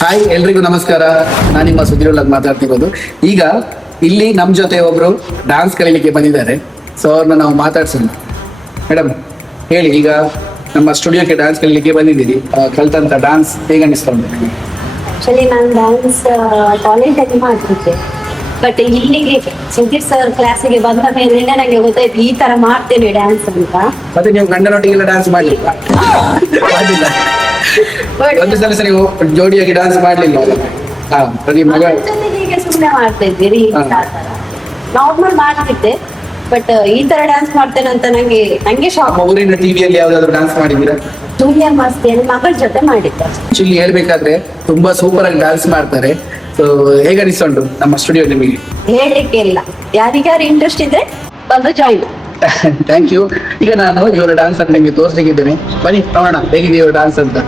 Hi ಎಲ್ರಿಗೂ ನಮಸ್ಕಾರ. ನಾನು ನಿಮ್ಮ ಸುದ್ದಿಯೊಳಗೆ ಮಾತಾಡ್ತಿರೋದು. ಈಗ ಇಲ್ಲಿ ನಮ್ಮ ಜೊತೆ ಒಬ್ರು ಡಾನ್ಸ್ ಕಲೀಲಿಕ್ಕೆ ಬಂದಿದ್ದಾರೆ. ಸೊ ಅವ್ರನ್ನ ನಾವು ಮಾತಾಡ್ಸೋಣ. ಮೇಡಮ್ ಹೇಳಿ, ಈಗ ನಮ್ಮ ಸ್ಟುಡಿಯೋಕ್ಕೆ ಡಾನ್ಸ್ ಕಲೀಲಿಕ್ಕೆ ಬಂದಿದ್ದೀರಿ. ಕಲ್ತಂತ ಡಾನ್ಸ್ ಹೇಗೆ ಅನಿಸ್ಕೊಂಡು? ಆಕ್ಚುಲಿ ನಾನು ಡಾನ್ಸ್ ಕಾಲೇಜಲ್ಲಿ ಮಾಡ್ತಿದ್ದೆ, ಬಟ್ ಇಲ್ಲಿಗೆ ಸುದೀಪ್ ಸರ್ ಕ್ಲಾಸಿಗೆ ಬಂದ ಮೇಲೆ ನನಗೆ ಗೊತ್ತಾಯ್ತು ಈ ತರ ಮಾಡ್ತೇನೆ ಡ್ಯಾನ್ಸ್ ಅಂತ. ಮತ್ತೆ ನೀವು ಗಂಡನೊಟ್ಟಿಗೆಲ್ಲ ಡಾನ್ಸ್ ಮಾಡ್ಲಿಲ್ಲ? ಮಾಡಿಲ್ಲ. ಒಂದು ಸಲ ನೀವು ಜೋಡಿಯಾಗಿ ಡಾನ್ಸ್ ಮಾಡ್ಲಿಲ್ಲ? ಹಾ, ಪ್ರತಿ ಮಗ ಹೀಗೆ ಸುಮ್ಮನೆ ಮಾಡ್ತಾ ಇದ್ದೀರಿ, ನಾರ್ಮಲ್ ಮಾಡ್ತಿದ್ದೆ, ಬಟ್ ಈ ತರ ಡ್ಯಾನ್ಸ್ ಮಾಡ್ತೇನೆ ಅಂತ ನಂಗೆ ಶಾಕ್. ನಮ್ಮ ಊರಿನ ಟಿವಿಯಲ್ಲಿ ಯಾವ್ದಾದ್ರು ಡಾನ್ಸ್ ಮಾಡಿದ್ದೀರಾ? ಜೂನಿಯರ್ ಮಸ್ತಿ ಮಗಳ ಜೊತೆ ಮಾಡಿದ್ದೆ. ಆಕ್ಚುಲಿ ಹೇಳ್ಬೇಕಾದ್ರೆ ತುಂಬಾ ಸೂಪರ್ ಆಗಿ ಡಾನ್ಸ್ ಮಾಡ್ತಾರೆ. ಸೊ ಹೇಗೆ ಅನಿಸ್ಕೊಂಡು ನಮ್ಮ ಸ್ಟುಡಿಯೋ ನಿಮಗೆ? ಹೇಳಲಿಕ್ಕೆ ಇಲ್ಲ, ಯಾರಿಗಾರು ಇಂಟ್ರೆಸ್ಟ್ ಇದ್ರೆ ಬಂದು ಜಾಯಿನ್. Thank you. ಈಗ ನಾನು ಇವರ ಡಾನ್ಸ್ ಅಂತ ನಿಮಗೆ ತೋರಿಸ್ಲಿಕ್ಕಿದ್ದೇನೆ. ಬನ್ನಿ ನೋಡೋಣ ಹೇಗಿದೆ ಇವರ ಡಾನ್ಸ್ ಅಂತ.